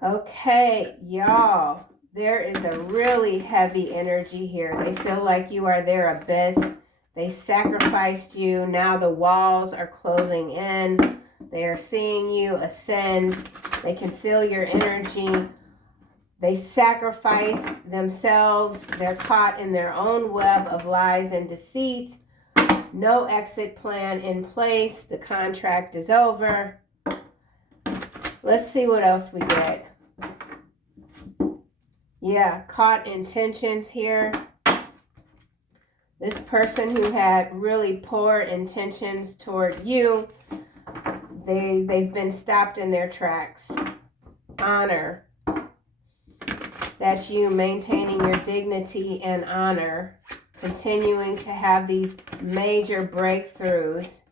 Okay, y'all, there is a really heavy energy here. They feel like you are their abyss. They sacrificed you. Now the walls are closing in. They are seeing you ascend. They can feel your energy. They sacrificed themselves. They're caught in their own web of lies and deceit. No exit plan in place. The contract is over. Let's see what else we get. Yeah, caught intentions here. This person who had really poor intentions toward you, they've been stopped in their tracks. Honor. That's you maintaining your dignity and honor, continuing to have these major breakthroughs,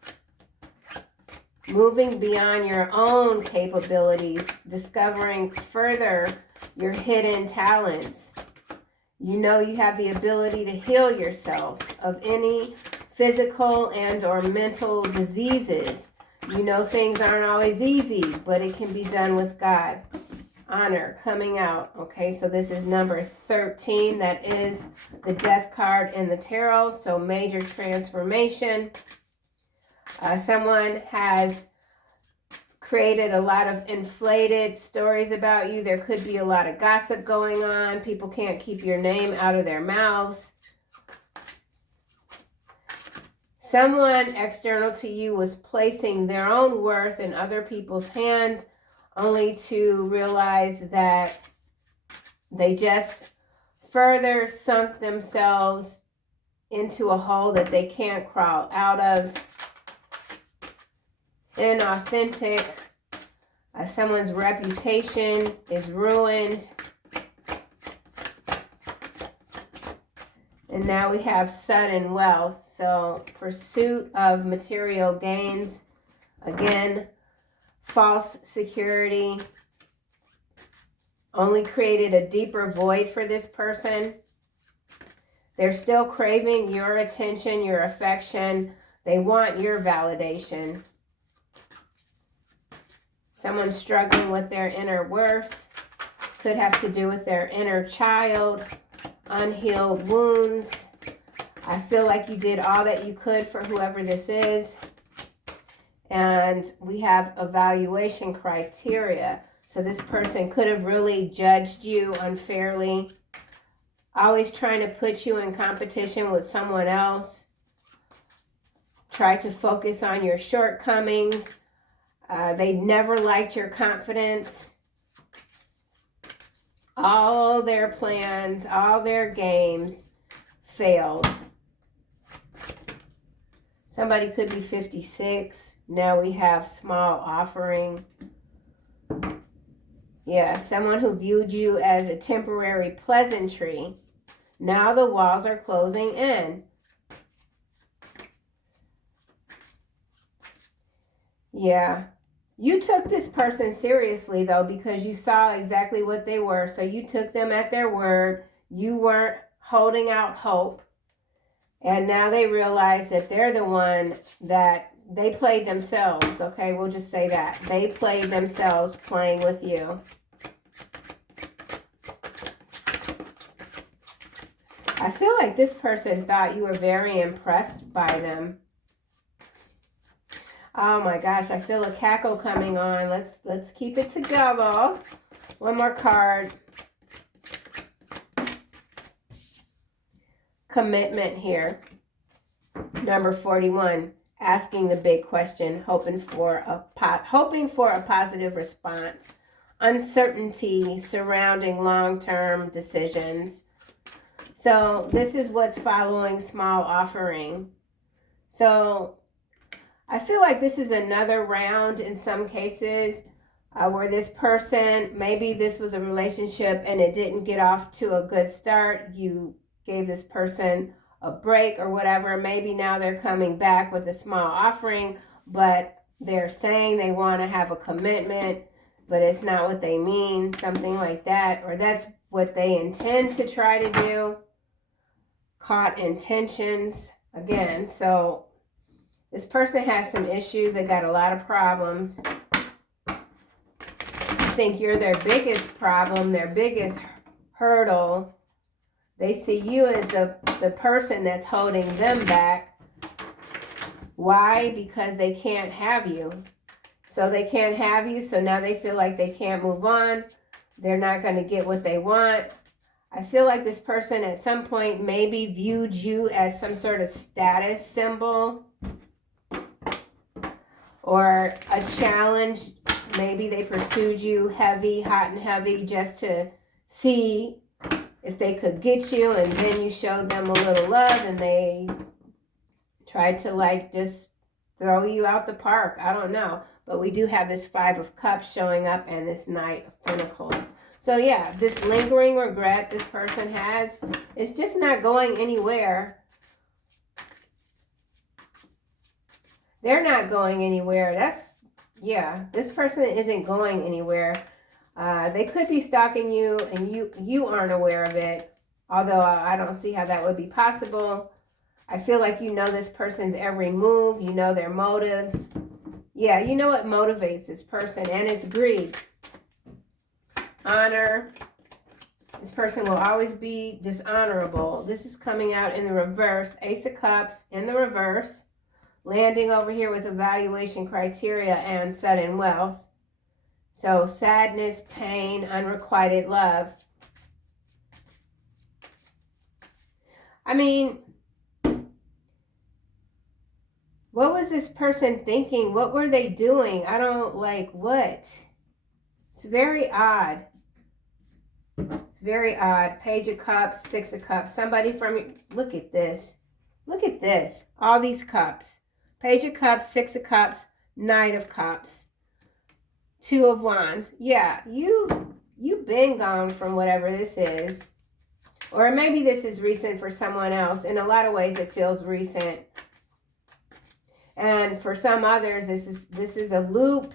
moving beyond your own capabilities, discovering further your hidden talents. You know you have the ability to heal yourself of any physical and or mental diseases. You know things aren't always easy, but it can be done with God. Honor coming out. Okay, so this is number 13. That is the death card in the tarot. So major transformation. Someone has created a lot of inflated stories about you. There could be a lot of gossip going on. People can't keep your name out of their mouths. Someone external to you was placing their own worth in other people's hands, only to realize that they just further sunk themselves into a hole that they can't crawl out of. Inauthentic. Someone's reputation is ruined. And now we have sudden wealth. So pursuit of material gains. Again, false security only created a deeper void for this person. They're still craving your attention, your affection. They want your validation. Someone struggling with their inner worth. Could have to do with their inner child, unhealed wounds. I feel like you did all that you could for whoever this is. And we have evaluation criteria. So this person could have really judged you unfairly. Always trying to put you in competition with someone else. Try to focus on your shortcomings. They never liked your confidence. All their plans, all their games failed. Somebody could be 56. Now we have small offering. Yeah, someone who viewed you as a temporary pleasantry. Now the walls are closing in. Yeah. You took this person seriously, though, because you saw exactly what they were. So you took them at their word. You weren't holding out hope. And now they realize that they're the one that they played themselves. Okay, we'll just say that. They played themselves playing with you. I feel like this person thought you were very impressed by them. Oh my gosh, I feel a cackle coming on. Let's keep it together. One more card. Commitment here. Number 41. Asking the big question, hoping for a positive response. Uncertainty surrounding long-term decisions. So this is what's following small offering. So I feel like this is another round in some cases where this person, maybe this was a relationship and it didn't get off to a good start. You gave this person a break or whatever. Maybe now they're coming back with a small offering, but they're saying they want to have a commitment, but it's not what they mean, something like that. Or that's what they intend to try to do. Caught intentions again. So this person has some issues. They got a lot of problems. think you're their biggest problem, their biggest hurdle. They see you as the person that's holding them back. Why? Because they can't have you. So they can't have you, so now they feel like they can't move on. They're not going to get what they want. I feel like this person at some point maybe viewed you as some sort of status symbol or a challenge. Maybe they pursued you heavy, hot and heavy, just to see if they could get you, and then you showed them a little love and they tried to like just throw you out the park. I don't know. But we do have this 5 of Cups showing up and this Knight of Pentacles. So yeah, this lingering regret this person has is just not going anywhere. They're not going anywhere. This person isn't going anywhere. They could be stalking you and you aren't aware of it. Although I don't see how that would be possible. I feel like you know this person's every move. You know their motives. Yeah, you know what motivates this person, and it's greed. Honor. This person will always be dishonorable. This is coming out in the reverse. Ace of Cups in the reverse. Landing over here with evaluation criteria and sudden wealth. So sadness, pain, unrequited love. I mean, what was this person thinking? What were they doing? I don't like what? It's very odd. It's very odd. Page of Cups, 6 of Cups. Somebody from, look at this. Look at this. All these cups. Page of Cups, 6 of Cups, Knight of Cups, 2 of Wands. Yeah, you've been gone from whatever this is. Or maybe this is recent for someone else. In a lot of ways, it feels recent. And for some others, this is a loop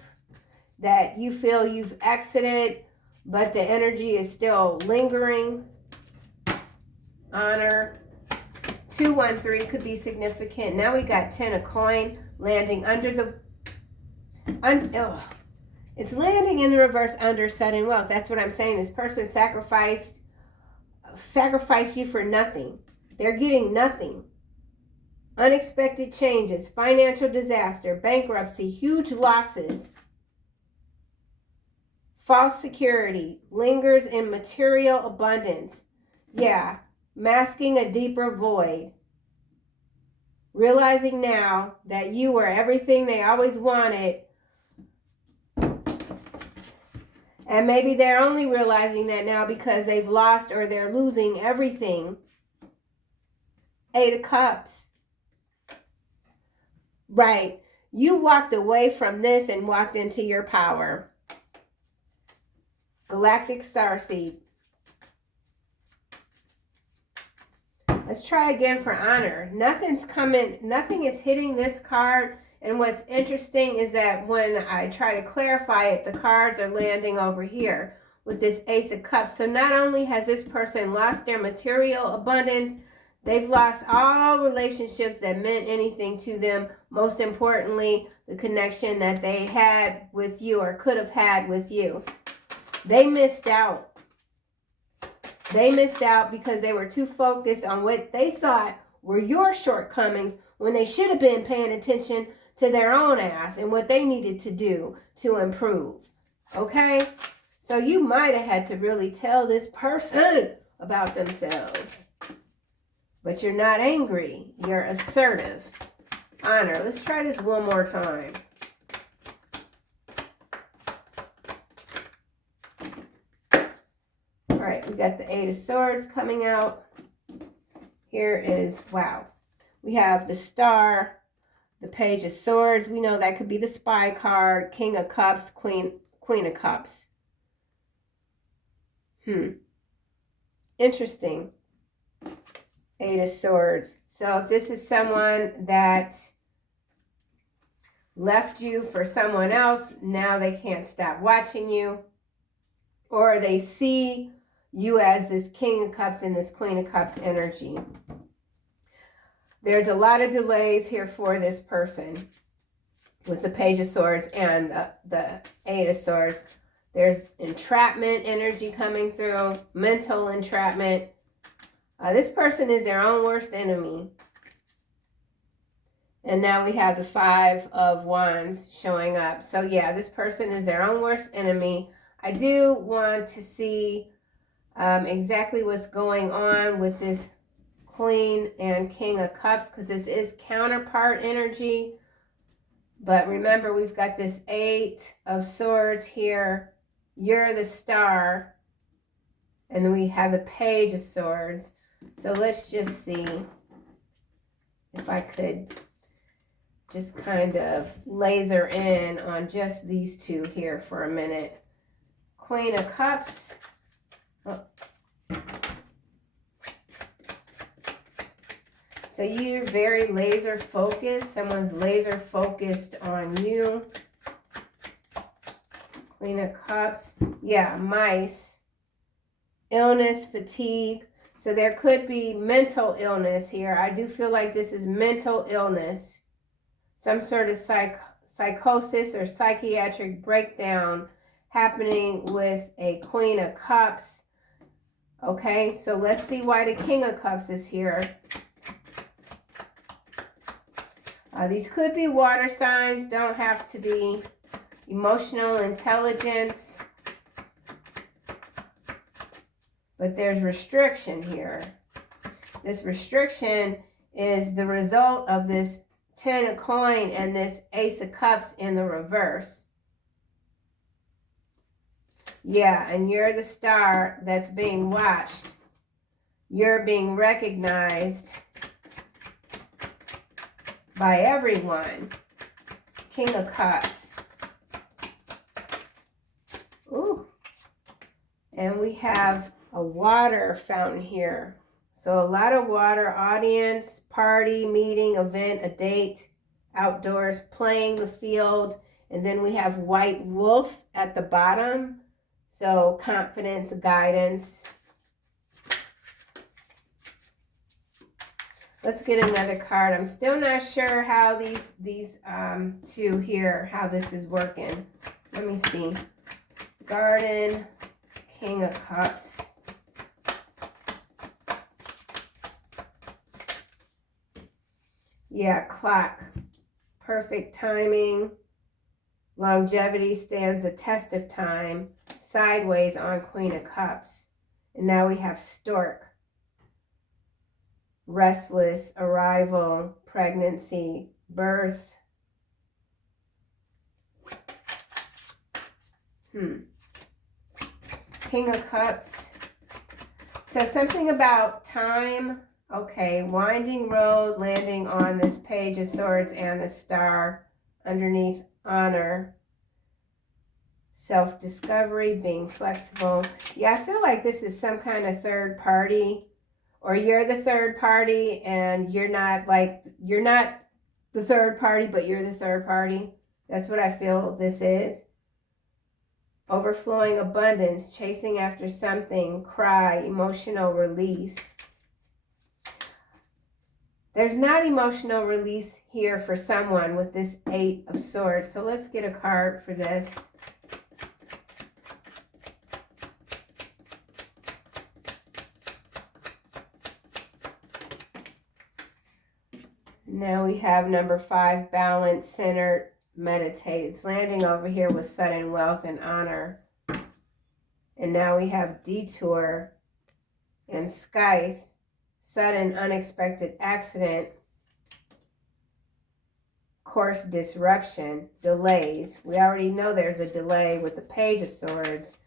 that you feel you've exited, but the energy is still lingering. Honor. 213 could be significant. Now we got 10 of coin landing under the... it's landing in the reverse under sudden wealth. That's what I'm saying. This person sacrificed you for nothing. They're getting nothing. Unexpected changes, financial disaster, bankruptcy, huge losses, false security, lingers in material abundance. Yeah, masking a deeper void. Realizing now that you were everything they always wanted. And maybe they're only realizing that now because they've lost or they're losing everything. 8 of Cups. Right. You walked away from this and walked into your power. Galactic Starseed. Let's try again for honor. Nothing's coming. Nothing is hitting this card. And what's interesting is that when I try to clarify it, the cards are landing over here with this Ace of Cups. So not only has this person lost their material abundance, they've lost all relationships that meant anything to them. Most importantly, the connection that they had with you or could have had with you. They missed out. They missed out because they were too focused on what they thought were your shortcomings when they should have been paying attention to their own ass and what they needed to do to improve. Okay? So you might have had to really tell this person about themselves. But you're not angry. You're assertive. Honor. Let's try this one more time. All right, we got the 8 of Swords coming out. Here is, wow. We have the Star, the Page of Swords. We know that could be the Spy card. King of Cups, Queen of Cups. Interesting. 8 of Swords. So if this is someone that left you for someone else, now they can't stop watching you. Or they see you as this King of Cups and this Queen of Cups energy. There's a lot of delays here for this person with the Page of Swords and the 8 of Swords. There's entrapment energy coming through, mental entrapment. This person is their own worst enemy. And now we have the 5 of Wands showing up. So yeah, this person is their own worst enemy. I do want to see exactly what's going on with this Queen and King of Cups, because this is counterpart energy. But remember, we've got this 8 of Swords here. You're the Star. And then we have the Page of Swords. So let's just see if I could just kind of laser in on just these two here for a minute. Queen of Cups. Oh. So you're very laser focused. Someone's laser focused on you. Queen of Cups. Yeah, mice. Illness, fatigue. So there could be mental illness here. I do feel like this is mental illness. Some sort of psychosis or psychiatric breakdown happening with a Queen of Cups. Okay, so let's see why the King of Cups is here. These could be water signs, don't have to be. Emotional intelligence. But there's restriction here. This restriction is the result of this 10 of coin and this Ace of Cups in the reverse. Yeah, and you're the star that's being watched. You're being recognized by everyone. King of Cups. Ooh. And we have a water fountain here. So a lot of water, audience, party, meeting, event, a date, outdoors, playing the field. And then we have white wolf at the bottom. So confidence, guidance. Let's get another card. I'm still not sure how these two here, how this is working. Let me see. Garden, King of Cups. Yeah, clock. Perfect timing. Longevity stands the test of time. Sideways on Queen of Cups. And now we have stork. Restless, arrival, pregnancy, birth. King of Cups. So something about time. Okay, winding road, landing on this Page of Swords and the star underneath honor. Self-discovery, being flexible. Yeah, I feel like this is some kind of third party. Or you're the third party and you're not the third party, but you're the third party. That's what I feel this is. Overflowing abundance, chasing after something, cry, emotional release. There's not emotional release here for someone with this 8 of Swords. So let's get a card for this. Now we have number 5, balance, centered, meditate. It's landing over here with sudden wealth and honor. And now we have detour and scythe, sudden unexpected accident, course disruption, delays. We already know there's a delay with the Page of Swords,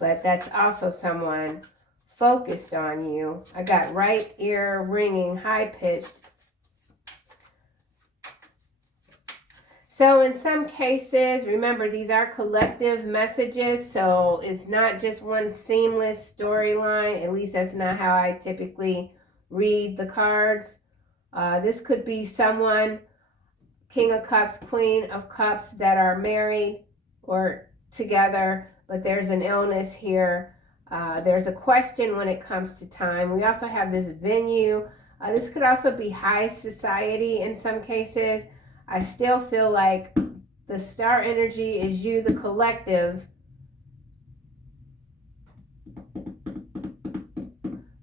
but that's also someone focused on you. I got right ear ringing, high-pitched. So in some cases, remember, these are collective messages, so it's not just one seamless storyline. At least that's not how I typically read the cards. This could be someone, King of Cups, Queen of Cups, that are married or together, but there's an illness here. There's a question when it comes to time. We also have this venue. This could also be high society in some cases. I still feel like the star energy is you, the collective,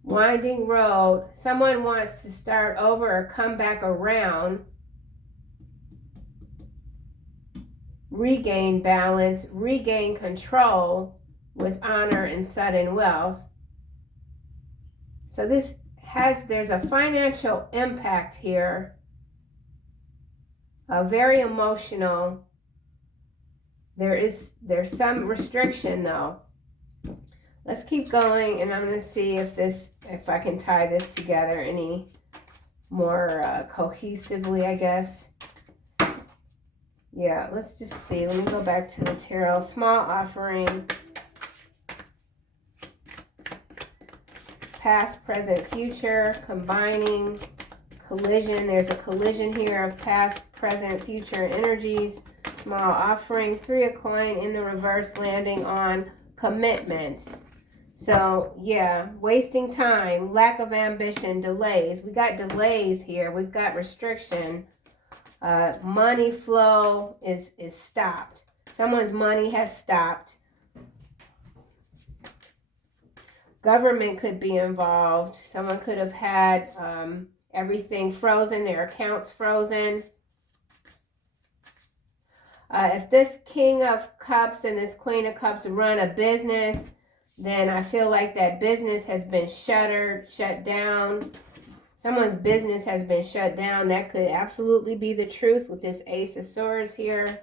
Winding road. Someone wants to start over or come back around. Regain balance, regain control with honor and sudden wealth. So there's a financial impact here. Very emotional. There's some restriction though. Let's keep going, and I'm going to see if I can tie this together any more cohesively, I guess. Yeah, let's just see. Let me go back to the tarot. Small offering. Past, present, future. Combining. Collision. There's a collision here of past, present, future energies. Small offering. 3 of coins in the reverse, landing on commitment. So, yeah, wasting time, lack of ambition, delays. We got delays here. We've got restriction. Money flow is stopped. Someone's money has stopped. Government could be involved. Someone could have had everything frozen, their accounts frozen. If this King of Cups and this Queen of Cups run a business, then I feel like that business has been shut down. Someone's business has been shut down. That could absolutely be the truth with this Ace of Swords here.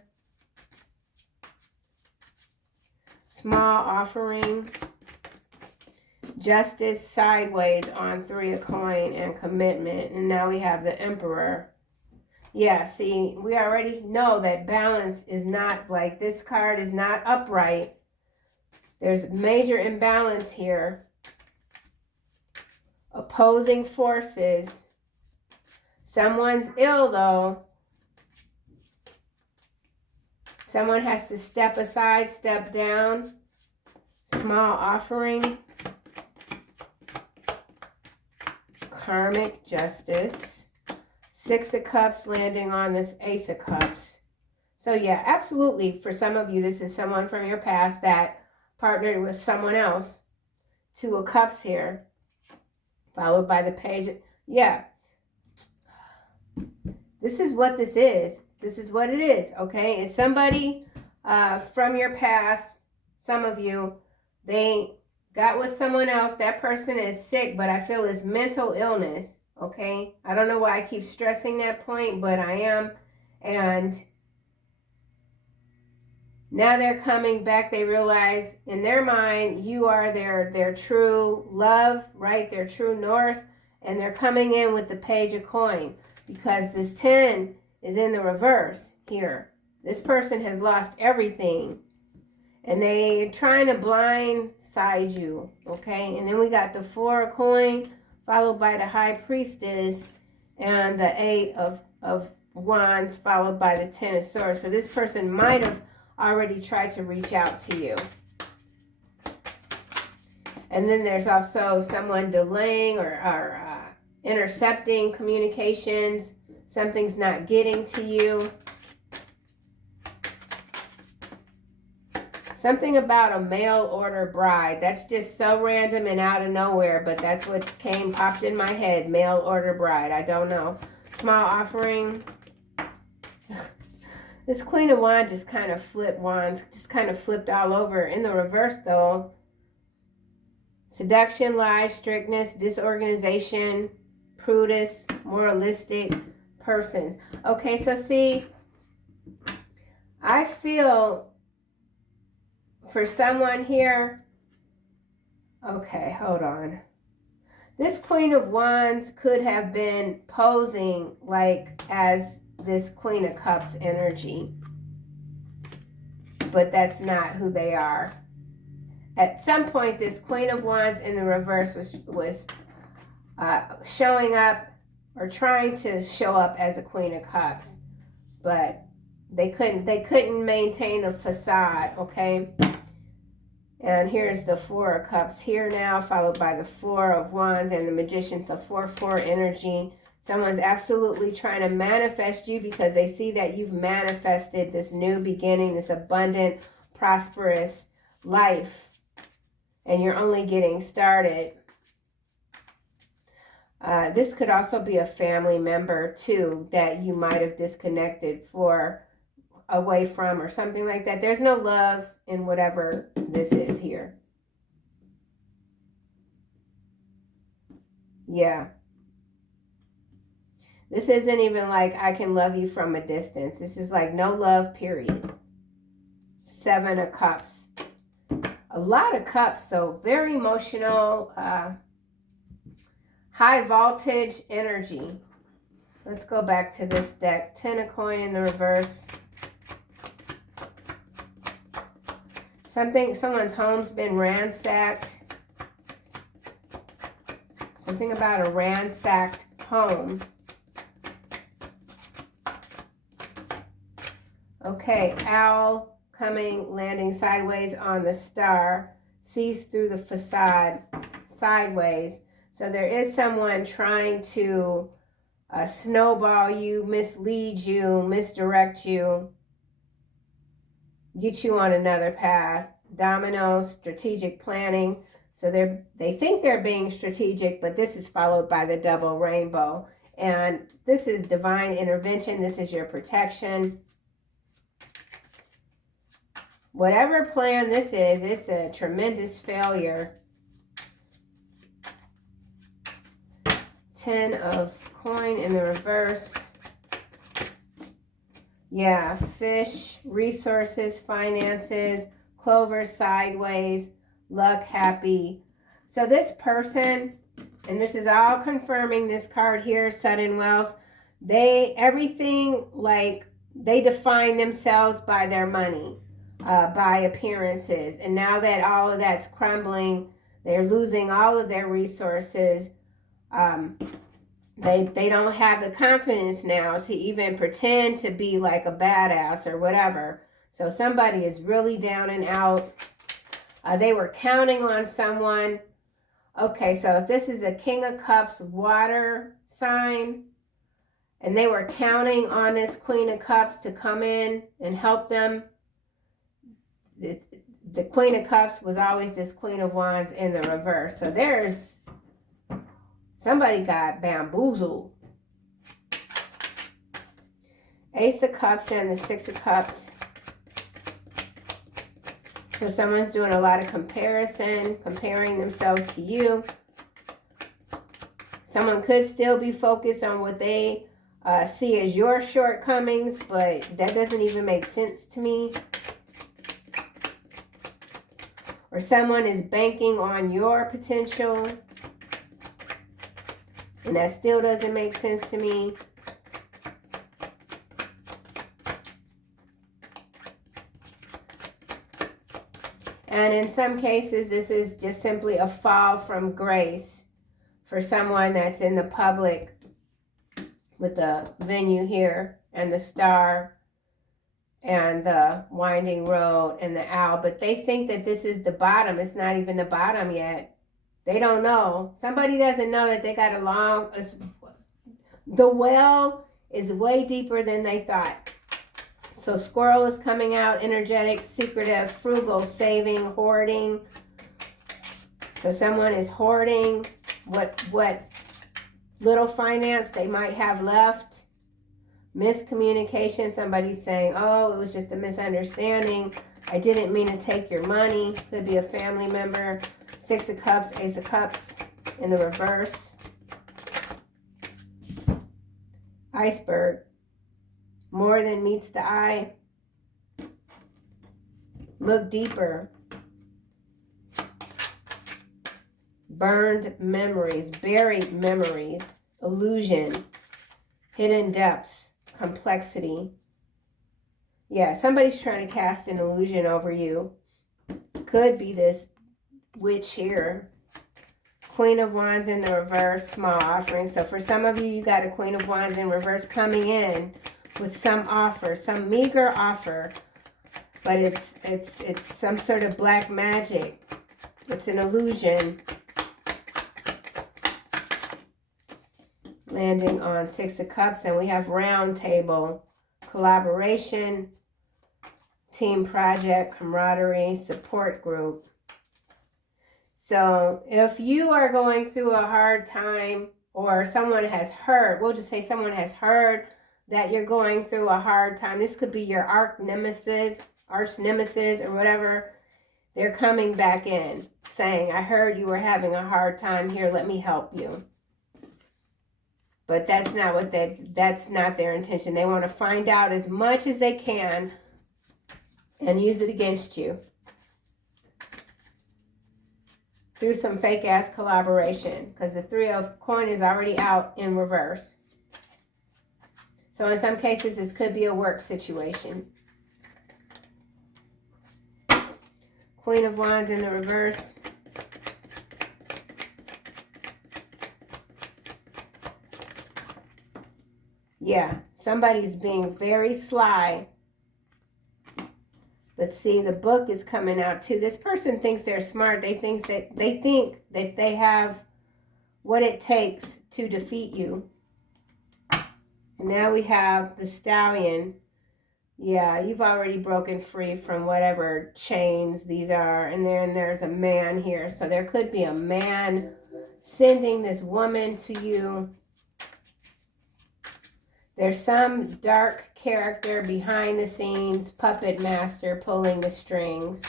Small offering. Justice sideways on 3 of coins and commitment. And now we have the Emperor. Yeah, see, we already know that balance is not, like, this card is not upright. There's major imbalance here. Opposing forces. Someone's ill, though. Someone has to step aside, step down. Small offering. Karmic justice. 6 of Cups landing on this Ace of Cups. So yeah, absolutely, for some of you, this is someone from your past that partnered with someone else. 2 of Cups here. Followed by the Page. Yeah. This is what this is. This is what it is, okay? It's somebody from your past, some of you, they got with someone else. That person is sick, but I feel it's mental illness, okay? I don't know why I keep stressing that point, but I am. And now they're coming back. They realize in their mind, you are their true love, right? Their true north. And they're coming in with the Page of Coins because this 10 is in the reverse here. This person has lost everything. And they're trying to blindside you, okay? And then we got the 4 of coins followed by the High Priestess and the 8 of Wands followed by the 10 of Swords. So this person might have already tried to reach out to you. And then there's also someone delaying or intercepting communications. Something's not getting to you. Something about a mail order bride. That's just so random and out of nowhere, but that's what popped in my head. Mail order bride. I don't know. Small offering. This Queen of Wands just kind of flipped wands. Just kind of flipped all over. In the reverse, though. Seduction, lies, strictness, disorganization, prudish, moralistic persons. Okay, so see, I feel for someone here, okay, hold on. This Queen of Wands could have been posing like as this Queen of Cups energy, but that's not who they are. At some point, this Queen of Wands in the reverse was showing up or trying to show up as a Queen of Cups, but they couldn't maintain a facade, okay? And here's the 4 of Cups here now, followed by the 4 of Wands and the Magician. So 4-4 energy. Someone's absolutely trying to manifest you because they see that you've manifested this new beginning, this abundant, prosperous life. and you're only getting started. This could also be a family member too that you might have disconnected away from or something like that. There's no love in whatever this is here. Yeah. This isn't even like I can love you from a distance. This is like no love, period. 7 of Cups. A lot of cups, so very emotional, high voltage energy. Let's go back to this deck. 10 of Coin in the reverse. Someone's home's been ransacked. Something about a ransacked home. Okay, owl coming, landing sideways on the star, sees through the facade sideways. So there is someone trying to snowball you, mislead you, misdirect you, get you on another path. Dominoes, strategic planning. So they think they're being strategic, but this is followed by the double rainbow. And this is divine intervention. This is your protection. Whatever plan this is, it's a tremendous failure. 10 of Coin in the reverse. Yeah, fish, resources, finances, clover sideways, luck, happy. So this person, and this is all confirming this card here, sudden wealth, everything like they define themselves by their money, by appearances. And now that all of that's crumbling, they're losing all of their resources. They don't have the confidence now to even pretend to be like a badass or whatever. So somebody is really down and out. They were counting on someone. Okay, so if this is a King of Cups water sign, and they were counting on this Queen of Cups to come in and help them, the Queen of Cups was always this Queen of Wands in the reverse. So there's somebody got bamboozled. Ace of Cups and the 6 of Cups. So someone's doing a lot of comparison, comparing themselves to you. Someone could still be focused on what they see as your shortcomings, but that doesn't even make sense to me. Or someone is banking on your potential, and that still doesn't make sense to me. And in some cases, this is just simply a fall from grace for someone that's in the public with the venue here and the star and the winding road and the owl. But they think that this is the bottom. It's not even the bottom yet. They don't know. Somebody doesn't know that they got the well is way deeper than they thought. So squirrel is coming out, energetic, secretive, frugal, saving, hoarding. So someone is hoarding what little finance they might have left. Miscommunication, somebody's saying, oh, it was just a misunderstanding. I didn't mean to take your money. Could be a family member. 6 of Cups, Ace of Cups in the reverse. Iceberg. More than meets the eye. Look deeper. Burned memories, buried memories, illusion, hidden depths, complexity. Yeah, somebody's trying to cast an illusion over you. Could be this witch here. Queen of Wands in the reverse, small offering. So for some of you, you got a Queen of Wands in reverse coming in with some offer, some meager offer, but it's some sort of black magic. It's an illusion. Landing on 6 of Cups, and we have round table, collaboration, team project, camaraderie, support group. So if you are going through a hard time, or someone has heard, we'll just say someone has heard that you're going through a hard time. This could be your arch nemesis, or whatever. They're coming back in saying, I heard you were having a hard time here. Let me help you. But that's not that's not their intention. They want to find out as much as they can and use it against you through some fake ass collaboration, because the 3 of coin is already out in reverse. So in some cases, this could be a work situation. Queen of Wands in the reverse. Yeah, somebody's being very sly. But see, the book is coming out too. This person thinks they're smart. They think that they have what it takes to defeat you. And now we have the Stallion. Yeah, you've already broken free from whatever chains these are. And then there's a man here. So there could be a man sending this woman to you. There's some dark character behind the scenes, puppet master pulling the strings.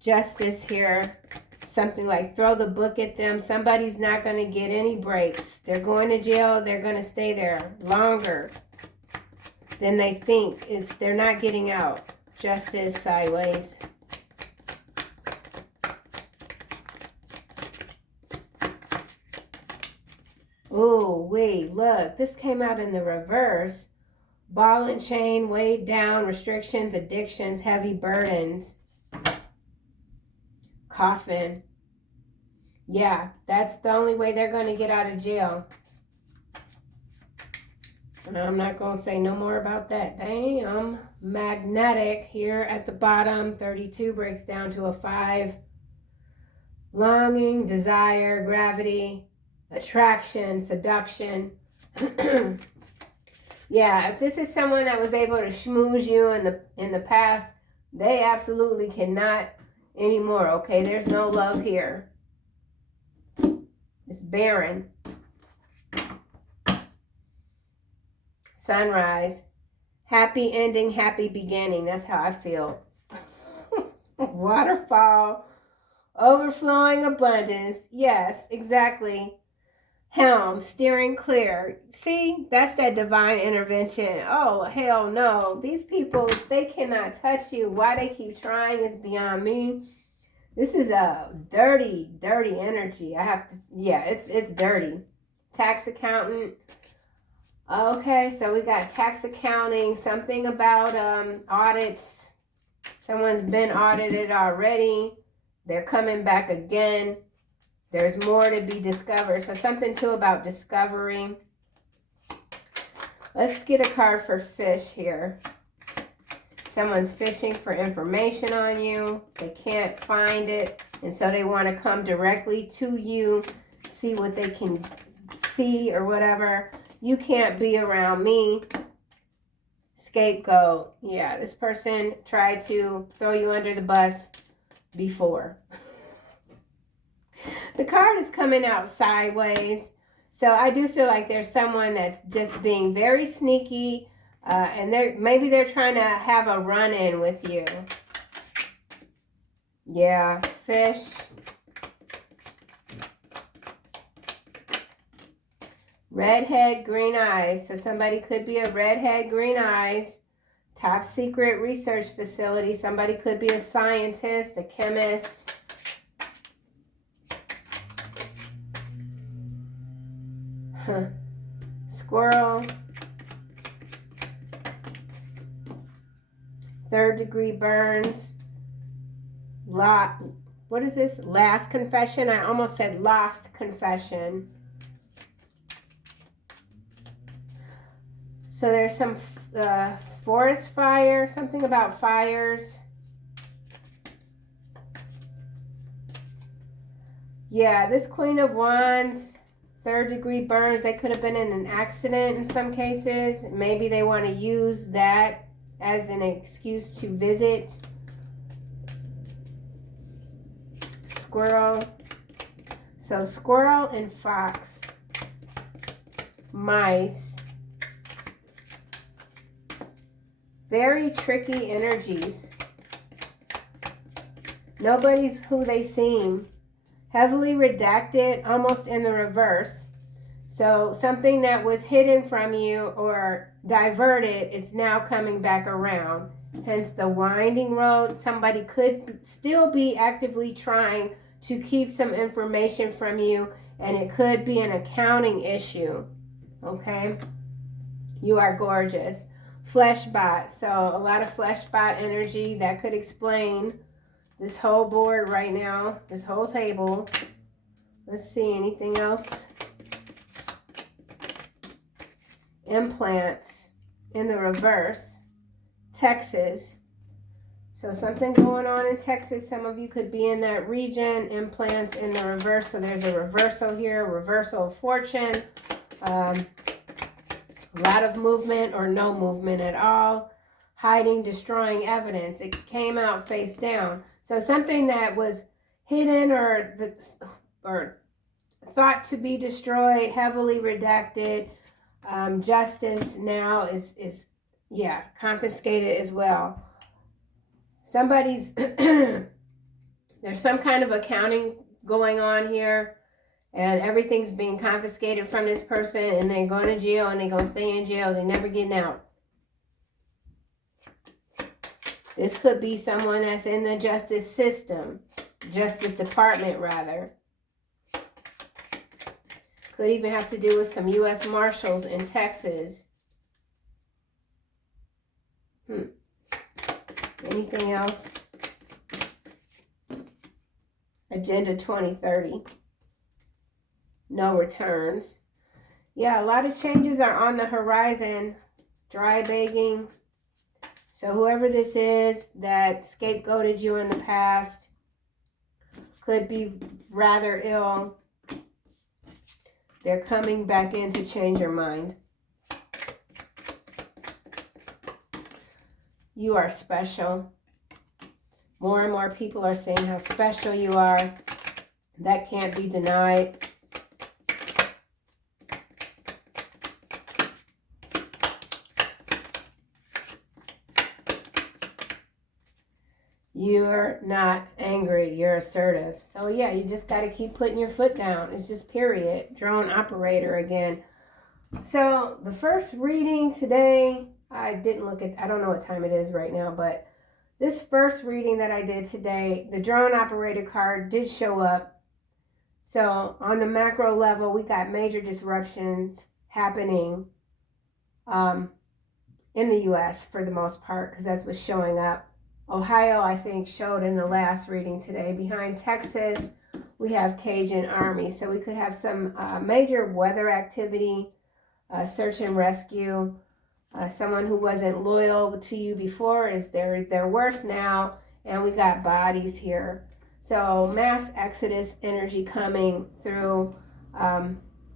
Justice here. Something like throw the book at them. Somebody's not going to get any breaks. They're going to jail. They're going to stay there longer than they think. They're not getting out. Justice sideways. Oh, wait, look. This came out in the reverse. Ball and chain, weighed down, restrictions, addictions, heavy burdens. Coffin. Yeah, that's the only way they're going to get out of jail. And I'm not going to say no more about that. Damn. Magnetic here at the bottom. 32 breaks down to a 5. Longing, desire, gravity, attraction, seduction. Yeah, if this is someone that was able to schmooze you in the past, they absolutely cannot anymore, okay? There's no love here. It's barren. Sunrise. Happy ending, happy beginning. That's how I feel. Waterfall. Overflowing abundance. Yes, exactly. Helm, steering clear. See, that's that divine intervention. Oh, hell no. These people, they cannot touch you. Why they keep trying is beyond me. This is a dirty, dirty energy. It's dirty. Tax accountant. Okay, so we got tax accounting, something about audits. Someone's been audited already. They're coming back again. There's more to be discovered. So something too about discovery. Let's get a card for fish here. Someone's fishing for information on you. They can't find it. And so they want to come directly to you, see what they can see or whatever. You can't be around me. Scapegoat. Yeah, this person tried to throw you under the bus before. The card is coming out sideways. So I do feel like there's someone that's just being very sneaky. And maybe they're trying to have a run-in with you. Yeah, fish. Redhead, green eyes. So somebody could be a redhead, green eyes. Top secret research facility. Somebody could be a scientist, a chemist. Squirrel. 3rd degree burns. What is this? Last confession. I almost said lost confession. So there's some forest fire, something about fires. Yeah, this Queen of Wands, 3rd degree burns. They could have been in an accident in some cases. Maybe they want to use that as an excuse to visit. squirrel. So squirrel and fox, mice, very tricky energies. Nobody's who they seem. Heavily redacted, almost in the reverse. So something that was hidden from you or diverted is now coming back around. Hence the winding road. Somebody could still be actively trying to keep some information from you, and it could be an accounting issue. Okay? You are gorgeous. Fleshbot. So a lot of fleshbot energy that could explain this whole board right now, this whole table. Let's see, anything else? Implants in the reverse. Texas. So something going on in Texas. Some of you could be in that region. Implants in the reverse. So there's a reversal here, reversal of fortune. A lot of movement or no movement at all. Hiding, destroying evidence. It came out face down. So something that was hidden or thought to be destroyed, heavily redacted. Justice now is confiscated as well. Somebody's there's some kind of accounting going on here, and everything's being confiscated from this person, and they're going to jail, and they're going to stay in jail. They're never getting out. This could be someone that's in the justice system, justice department rather. Could even have to do with some U.S. Marshals in Texas. Anything else? Agenda 2030. No returns. Yeah, a lot of changes are on the horizon. Dry begging. So whoever this is that scapegoated you in the past could be rather ill. They're coming back in to change your mind. You are special. More and more people are saying how special you are. That can't be denied. You're not angry, you're assertive. So yeah, you just got to keep putting your foot down. It's just period. Drone operator again. So the first reading today, I didn't look at, I don't know what time it is right now, but this first reading that I did today, the drone operator card did show up. So on the macro level, we got major disruptions happening in the U.S. for the most part, because that's what's showing up. Ohio, I think, showed in the last reading today. Behind Texas, we have Cajun Army. So we could have some major weather activity, search and rescue. Someone who wasn't loyal to you before is they're worse now. And we got bodies here. So mass exodus energy coming through.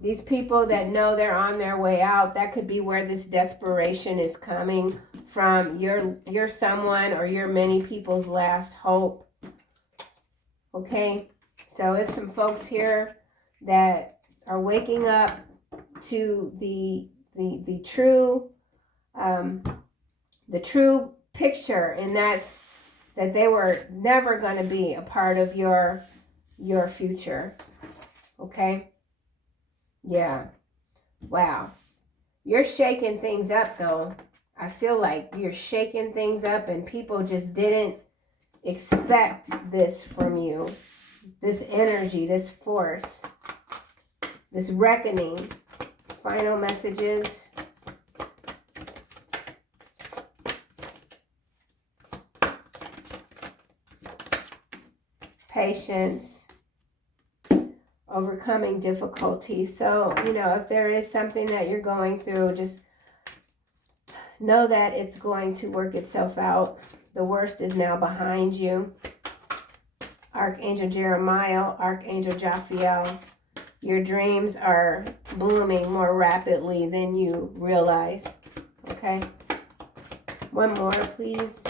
These people that know they're on their way out, that could be where this desperation is coming from. You're someone or you're many people's last hope. Okay, so it's some folks here that are waking up to the true picture, and that's that they were never going to be a part of your future. Okay. Yeah. Wow. You're shaking things up, though. I feel like you're shaking things up, and people just didn't expect this from you. This energy, this force, this reckoning. Final messages. Patience. Overcoming difficulty. So, if there is something that you're going through, just know that it's going to work itself out. The worst is now behind you. Archangel Jeremiah, Archangel Jophiel, your dreams are blooming more rapidly than you realize. Okay? One more, please.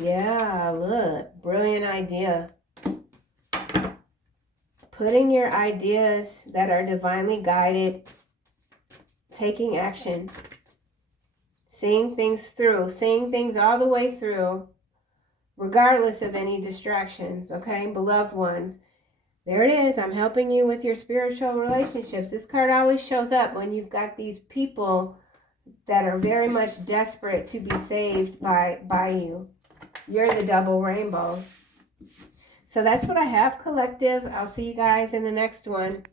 Yeah, look, brilliant idea. Putting your ideas that are divinely guided, taking action, seeing things through, seeing things all the way through, regardless of any distractions, okay? Beloved ones, there it is. I'm helping you with your spiritual relationships. This card always shows up when you've got these people that are very much desperate to be saved by you. You're the double rainbow. So that's what I have, collective. I'll see you guys in the next one.